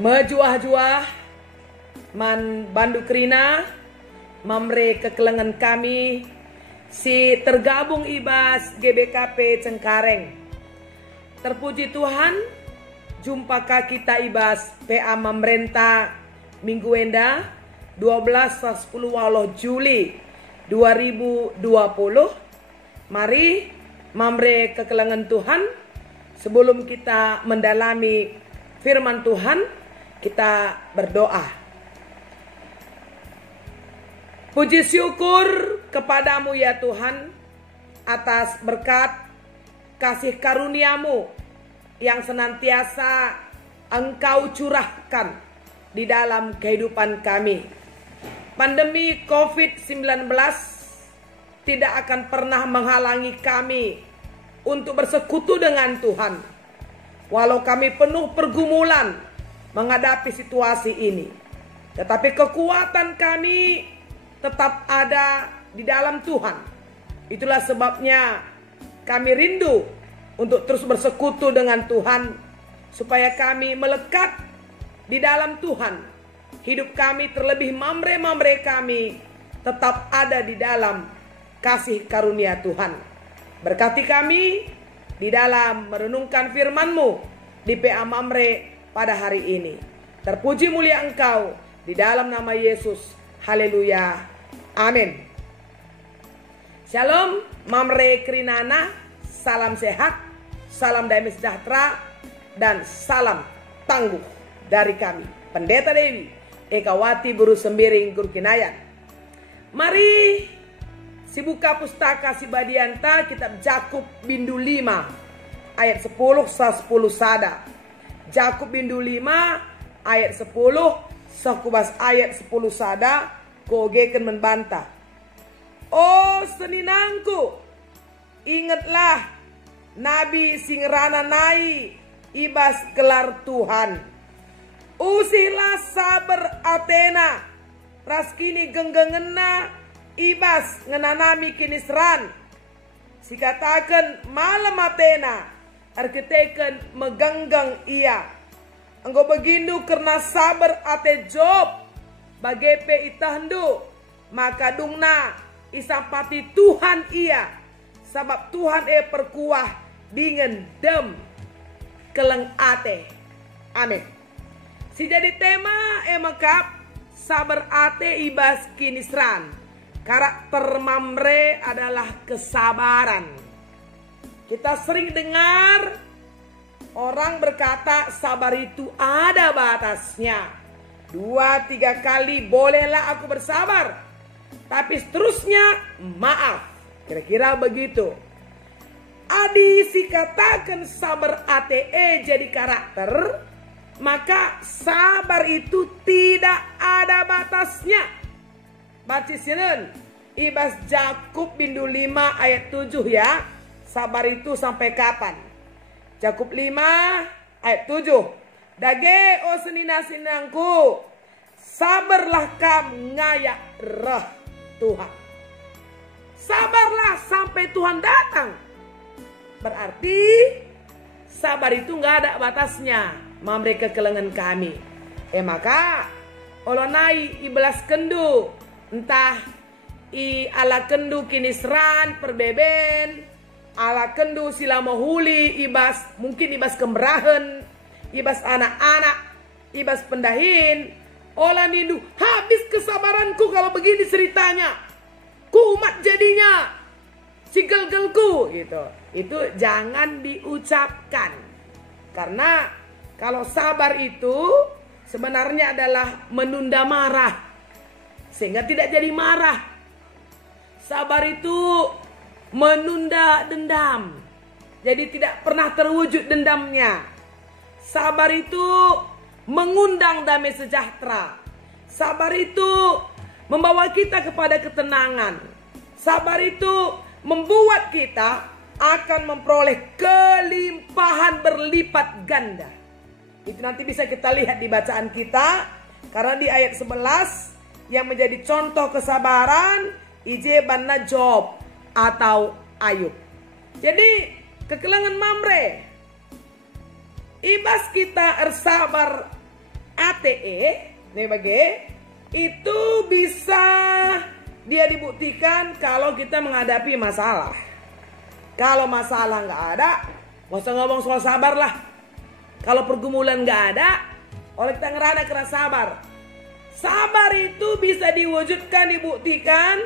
Mejuah-juah man bandu kerina mamre kekelengan kami si tergabung ibas GBKP Cengkareng. Terpuji Tuhan, jumpa kita ibas PA Mamrenta minggu enda 12 Juli 2020. Mari mamre kekelengan Tuhan, sebelum kita mendalami firman Tuhan, kita berdoa. Puji syukur kepadamu ya Tuhan atas berkat kasih karuniamu yang senantiasa Engkau curahkan di dalam kehidupan kami. Pandemi COVID-19 tidak akan pernah menghalangi kami untuk bersekutu dengan Tuhan. Walau kami penuh pergumulan menghadapi situasi ini, tetapi kekuatan kami tetap ada di dalam Tuhan. Itulah sebabnya kami rindu untuk terus bersekutu dengan Tuhan, supaya kami melekat di dalam Tuhan. Hidup kami, terlebih mamre-mamre kami, tetap ada di dalam kasih karunia Tuhan. Berkati kami di dalam merenungkan firman-Mu di PA Mamre pada hari ini. Terpuji mulia Engkau di dalam nama Yesus. Haleluya. Amin. Shalom Mamre Krinana. Salam sehat, salam damai sejahtera, dan salam tangguh dari kami, Pendeta Dewi Ekawati Buru Sembiring Guru Kinayan. Mari si buka pustaka si Badianta, kitab Jakub bindu 5 ayat 10 sada. Jakub bindu 5 ayat 10 sakubas ayat 10 sada kogeken membantah. Oh seninangku, ingatlah Nabi singrana nai ibas gelar Tuhan. Usihlah sabar Athena, raskini genggengena ibas ngenanami kinisran. Sikatakan malam Athena, arkiteken meganggang ia. Engkau begindu karena sabar ate Job, bagepe itahndu, maka dungna isampati Tuhan ia, sabab Tuhan perkuah dengan dem keleng ate. Amin. Si jadi tema makap sabar ate ibas kinisran. Karakter Mamre adalah kesabaran. Kita sering dengar orang berkata sabar itu ada batasnya. 2-3 kali bolehlah aku bersabar, tapi seterusnya maaf. Kira-kira begitu. Adi si katakan sabar ate jadi karakter, maka sabar itu tidak ada batasnya. Baca sinen ibas Jakub bindu 5 ayat 7 ya. Sabar itu sampai kapan? Jakub 5 ayat 7. Dage o senina sinangku, sabarlah kam ngayak roh Tuhan. Sabarlah sampai Tuhan datang. Berarti sabar itu nggak ada batasnya. Mamre kekelengan kami. Maka olonai ibelas kendu, entah i ala kendu kinisran perbeben, ala kendu sila mahuli ibas, mungkin ibas kemerahan, ibas anak-anak, ibas pendahin. Ola nindu, habis kesabaranku kalau begini ceritanya, kumat jadinya, si gel-gelku gitu. Itu jangan diucapkan, karena kalau sabar itu sebenarnya adalah menunda marah, sehingga tidak jadi marah. Sabar itu menunda dendam, jadi tidak pernah terwujud dendamnya. Sabar itu mengundang damai sejahtera. Sabar itu membawa kita kepada ketenangan. Sabar itu membuat kita akan memperoleh kelimpahan berlipat ganda. Itu nanti bisa kita lihat di bacaan kita, karena di ayat 11 yang menjadi contoh kesabaran ije banna Job atau Ayub. Jadi kekelengan Mamre ibas kita ersabar ATE itu bisa dia dibuktikan kalau kita menghadapi masalah. Kalau masalah nggak ada, nggak usah ngomong soal sabar lah. Kalau pergumulan nggak ada, oleh kita ngerana kena sabar. Sabar itu bisa diwujudkan, dibuktikan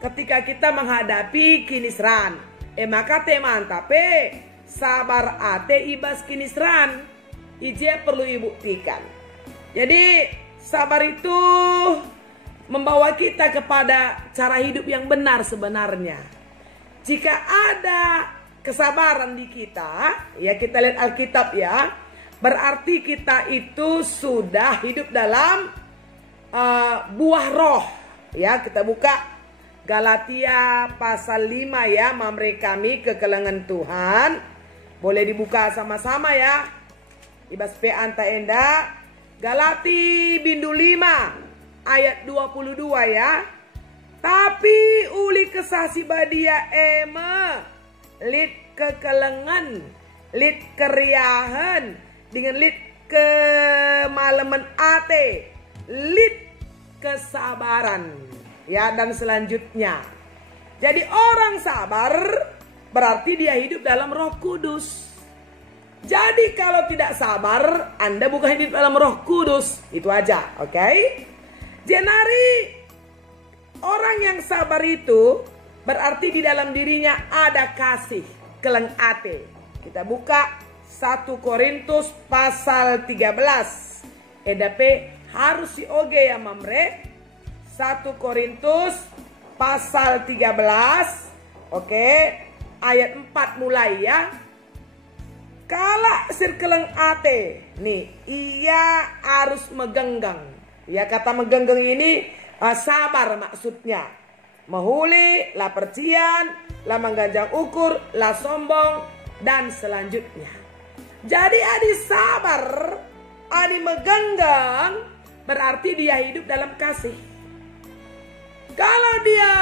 ketika kita menghadapi kinisran. Maka teman tapi sabar ate ibas kinisran. Ije perlu dibuktikan. Jadi sabar itu membawa kita kepada cara hidup yang benar sebenarnya. Jika ada kesabaran di kita, ya kita lihat Alkitab ya, berarti kita itu sudah hidup dalam buah roh. Ya, kita buka Galatia pasal 5 ya, mamre kami kekelengan Tuhan. Boleh dibuka sama-sama ya. Ibas pe anta enda. Galati bindu 5 ayat 22 ya. Tapi uli kesasi badia ema lit kekelengan, lit keriahan, dengan lit kemalaman ate, lit kesabaran. Ya, dan selanjutnya. Jadi orang sabar berarti dia hidup dalam Roh Kudus. Jadi kalau tidak sabar, Anda bukan hidup dalam Roh Kudus. Itu aja, oke? Jenari orang yang sabar itu berarti di dalam dirinya ada kasih, keleng ate. Kita buka 1 Korintus pasal 13. EDP harus si oge ya mamre. 1 Korintus pasal 13. Oke, ayat 4 mulai ya. Kala sirkeleng ate, nih, ia harus megenggang. Ya, kata megenggang ini sabar maksudnya. Mahuli, lah percian, lah mengganjang ukur, lah sombong, dan selanjutnya. Jadi adi sabar, adi megenggang, berarti dia hidup dalam kasih. Kalau dia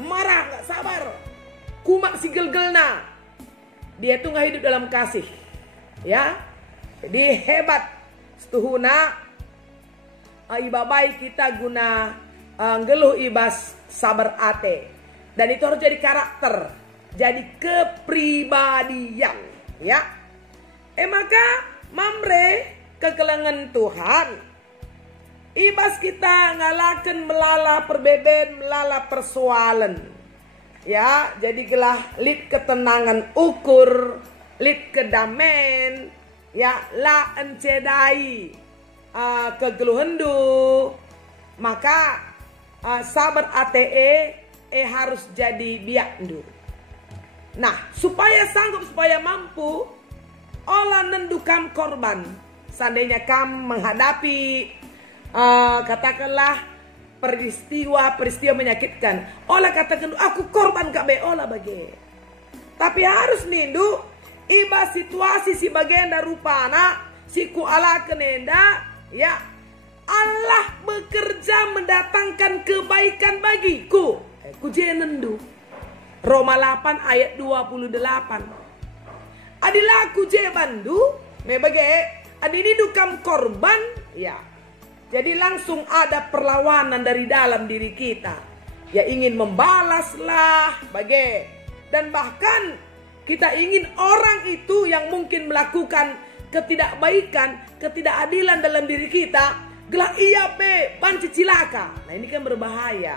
marah, nggak sabar, kumak si gelgelna, dia tuh nggak hidup dalam kasih, ya. Jadi hebat, setuhuna ibabai kita guna ngeluh ibas sabar ate, dan itu harus jadi karakter, jadi kepribadian, ya. Maka mamre kekelengan Tuhan, ibas kita ngalaken melala perbedaan, melala persoalan. Ya, jadi gelah lit ketenangan ukur, lit kedamen, ya la encedai kegeluhendu, maka sabar ATE harus jadi biakndu. Nah, supaya sanggup, supaya mampu, olah nendukam korban. Seandainya kam menghadapi katakanlah peristiwa menyakitkan, olah katakan aku korban kabe olah bagi. Tapi harus nindu iba situasi si bagenda rupana si ku ala kenenda, ya Allah bekerja mendatangkan kebaikan bagiku. Ku jenendu Roma 8 ayat 28. Adilah ku je bandu me bage adini dukam korban, ya. Jadi langsung ada perlawanan dari dalam diri kita. Ya, ingin membalaslah bagai. Dan bahkan kita ingin orang itu yang mungkin melakukan ketidakbaikan, ketidakadilan dalam diri kita, gelah iya pe banci cilaka. Nah, ini kan berbahaya.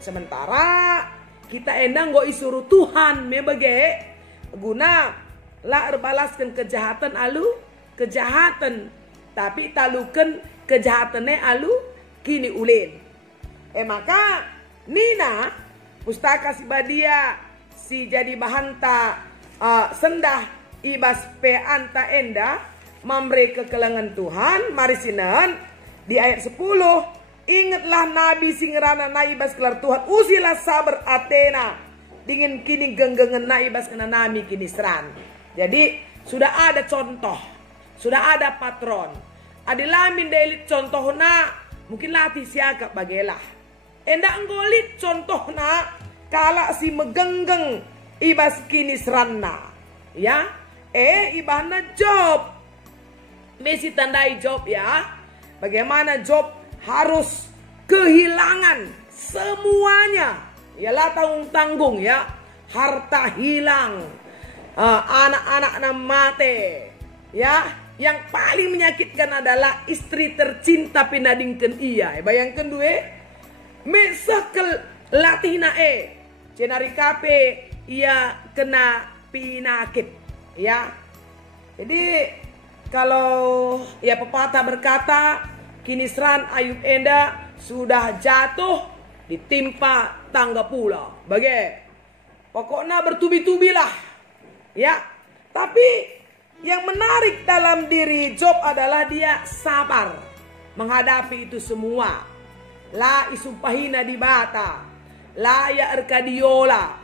Sementara kita endang go isuruh Tuhan me bagai guna la erbalaskan kejahatan alu kejahatan, tapi talukan kejahatannya alu kini ulin. Maka Nina pustaka si badia si jadi bahanta sendah ibas pe anta enda mamre kekelengan Tuhan. Mari sinan di ayat 10, ingatlah nabi singerana naibas kelar Tuhan usilah sabar Athena dingin kini genggengen naibas kena nami kini seran. Jadi sudah ada contoh, sudah ada patron. Adilamin delit contohna mungkin latih siagak bagelah. Enda nggolit contohna kala si megenggeng ibas kini seranna. Ya, ibahna Job. Mesi tandai Job ya. bagaimana Job harus kehilangan semuanya. Ialah tanggung-tanggung ya. Harta hilang, anak-anak mati. Ya, yang paling menyakitkan adalah istri tercinta pinadingken ia. Bayangkan dua, mesekel latina cenari kape ia kena penyakit. Ya, jadi kalau ya pepatah berkata, kini seran Ayub Enda sudah jatuh ditimpa tangga pula. Pokoknya bertubi-tubilah. Ya. Tapi yang menarik dalam diri Job adalah dia sabar menghadapi itu semua. La isumpahina di bata, la ya erkadiola.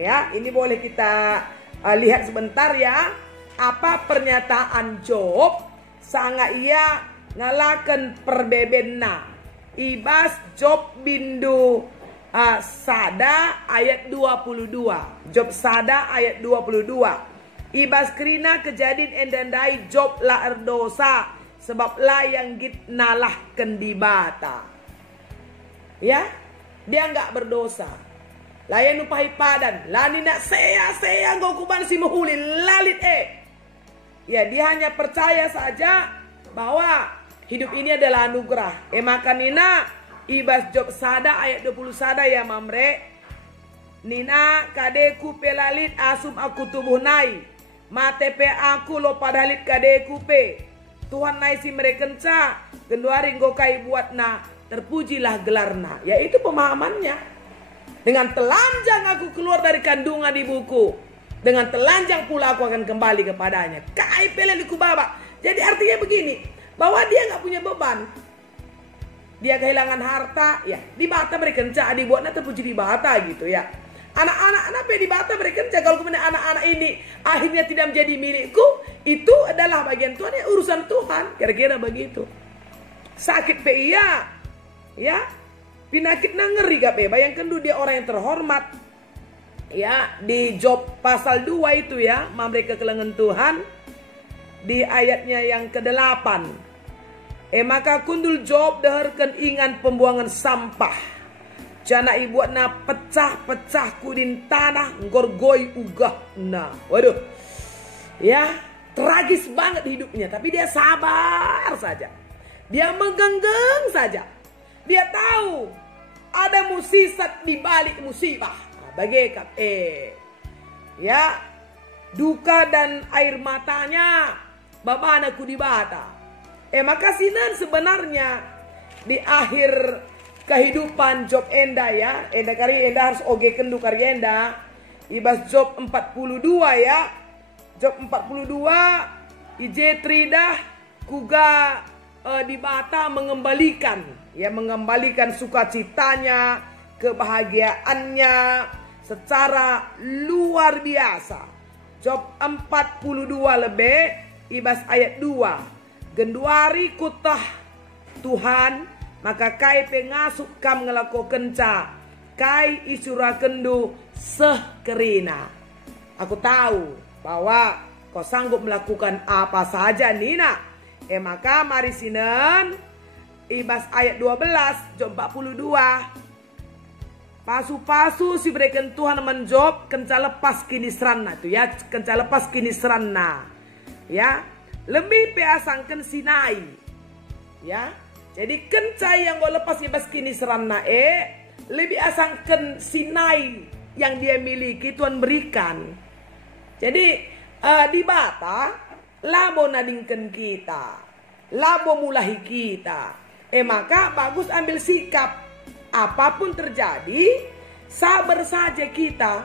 Ya. Ini boleh kita lihat sebentar ya. Apa pernyataan Job sanga ia ngalaken perbebenna. Ibas Job bindu Sada ayat 22. Job Sada ayat 22. Ibas kerina kejadian endandai Job la erdosa sebab la yang git nalah kendibata. Ya, dia enggak berdosa. Layan upahi padan, lani nak saya ngokuban si mahulin lalit Ya, dia hanya percaya saja bahwa hidup ini adalah anugerah. Maka nina Ibas Job Sada ayat 20 Sada ya mamre. Nina kadeku pelalit asum aku tubuh nai. Mate pe aku lo padalit kadeku pe. Tuhan nai si merekenca. Genduari ngokai buat na. Terpujilah gelarna. Ya itu pemahamannya. Dengan telanjang aku keluar dari kandungan ibuku. Dengan telanjang pula aku akan kembali kepadanya. Kai pelaliku baba. Jadi artinya begini. Bahwa dia nggak punya beban. Dia kehilangan harta, ya di bata berkenca, dibuatnya terpuji di bata gitu ya. Anak-anak di bata berkenca. Kalau kemudian anak-anak ini akhirnya tidak menjadi milikku, itu adalah bagian Tuhan, ya urusan Tuhan. Kira-kira begitu. Sakit pe iya, ya penyakitnya ngeri gak pe. Bayangkan dulu dia orang yang terhormat, ya di Job pasal 2 itu ya, mereka kelengan Tuhan di ayatnya yang ke-8. Maka kundul Job deherkan ingan pembuangan sampah. Jana ibuatna pecah-pecah kudin tanah ngorgoi ugah. Nah, waduh. Ya, tragis banget hidupnya. Tapi dia sabar saja. Dia menggenggeng saja. Dia tahu ada musisat di balik musibah. Bagaikan ya, duka dan air matanya babana kudibata. Maka sinan sebenarnya di akhir kehidupan Job Enda ya. Enda kari Enda harus oge kendu kari Enda. Ibas Job 42 ya. Job 42 ije tridah kuga di bata mengembalikan ya, mengembalikan sukacitanya, kebahagiaannya secara luar biasa. Job 42 lebih ibas ayat 2. Genduari kutah Tuhan, maka kai pengasuk kam ngelako kenca, kai isura kendu sehkerina. Aku tahu bahwa kau sanggup melakukan apa saja Nina. Maka mari sinen ibas ayat 12 Job 42. Pasu-pasu si berikan Tuhan menjob kenca lepas kini serana itu ya, kenca lepas kini serana ya. Lebih peasangkan Sinai. Ya. Jadi kenca yang gue lepas ibas kini serana lebih asangkan Sinai yang dia miliki Tuhan berikan. Jadi di bata labo nadingkan kita. Labo mulahi kita. Maka bagus ambil sikap. Apapun terjadi, sabar saja kita.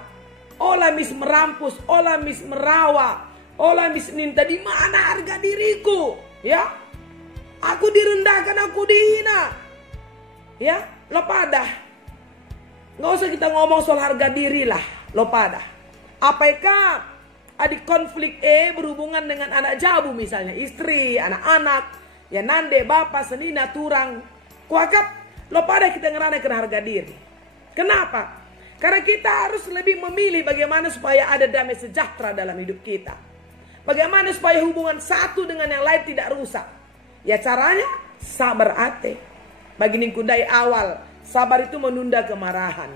Olah mis merampus, olah mis merawat. Olah minta di mana harga diriku, ya? Aku direndahkan, aku dihina, ya? Lo pada, nggak usah kita ngomong soal harga diri lah, lo pada. Apakah adik konflik berhubungan dengan anak jabu misalnya, istri, anak-anak, ya nande, bapak, senina, turang, kuakap, lo pada kita ngerana kena harga diri. Kenapa? Karena kita harus lebih memilih bagaimana supaya ada damai sejahtera dalam hidup kita. Bagaimana supaya hubungan satu dengan yang lain tidak rusak? Ya caranya sabar ate. Bagi ningkudai awal, sabar itu menunda kemarahan.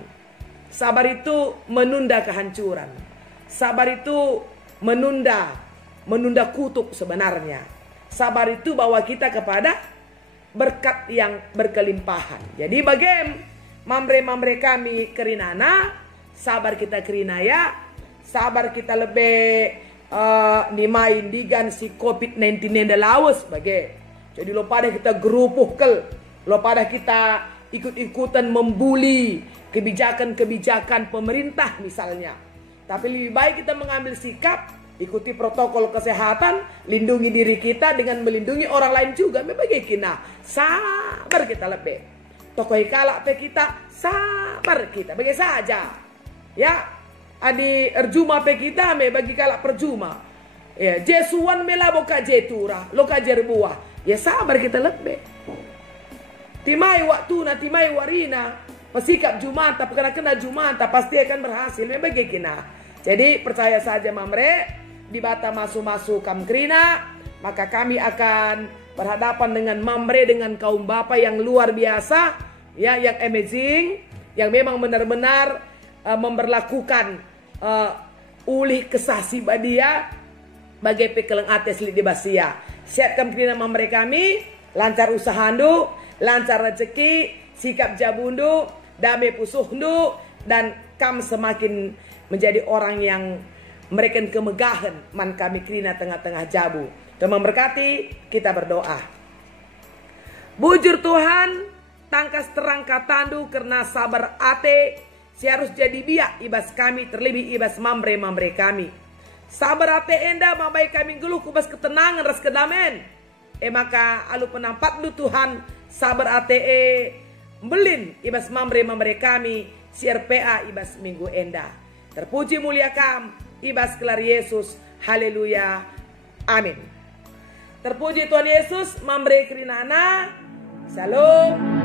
Sabar itu menunda kehancuran. Sabar itu menunda kutuk sebenarnya. Sabar itu bawa kita kepada berkat yang berkelimpahan. Jadi bagaimana mamre kami kerinana, sabar kita kerinaya, sabar kita lebih nimain digan si COVID-19 yang lawas bagai. Jadi lo pada kita gerupuhkel, lo pada kita ikut-ikutan membuli kebijakan-kebijakan pemerintah misalnya. Tapi lebih baik kita mengambil sikap, ikuti protokol kesehatan, lindungi diri kita dengan melindungi orang lain juga. Memang kina sabar kita lebih. Tokoh kalak pe kita sabar kita. Bagi saja. Ya, adi erjuma pe kita me bagi kalak perjuma. Ya, jesuan me labo ka jetura, lo ka jerbuah. Ya sabar kita lebih. Timai waktu na timai warina, pasikap jumata, kena jumata pasti akan berhasil. Memang kina. Jadi percaya saja mamre, di bata masu kam krina, maka kami akan berhadapan dengan mamre, dengan kaum bapa yang luar biasa, ya, yang amazing, yang memang benar-benar memberlakukan ulih kesah si badia bagai pekeleng ates li di basia. Siapkan krina mamre kami, lancar usaha ndu, lancar rezeki, sikap jabundu, damai pusuhndu, dan kam semakin menjadi orang yang mereka kemegahan man kami krina tengah-tengah jabu. Tuhan memberkati, kita berdoa. Bujur Tuhan, tangkas terang katandu karena sabar ate, si harus jadi biak ibas kami, terlebih ibas mamre kami. Sabar ate enda mabai kami geluh kubas ketenangan ras kedamen. Maka alu penampat lu Tuhan, sabar ate belin ibas mamre kami, si RPA ibas minggu enda. Terpuji mulia kam, ibas kelar Yesus, haleluya, amin. Terpuji Tuhan Yesus, mamre kerinana, shalom.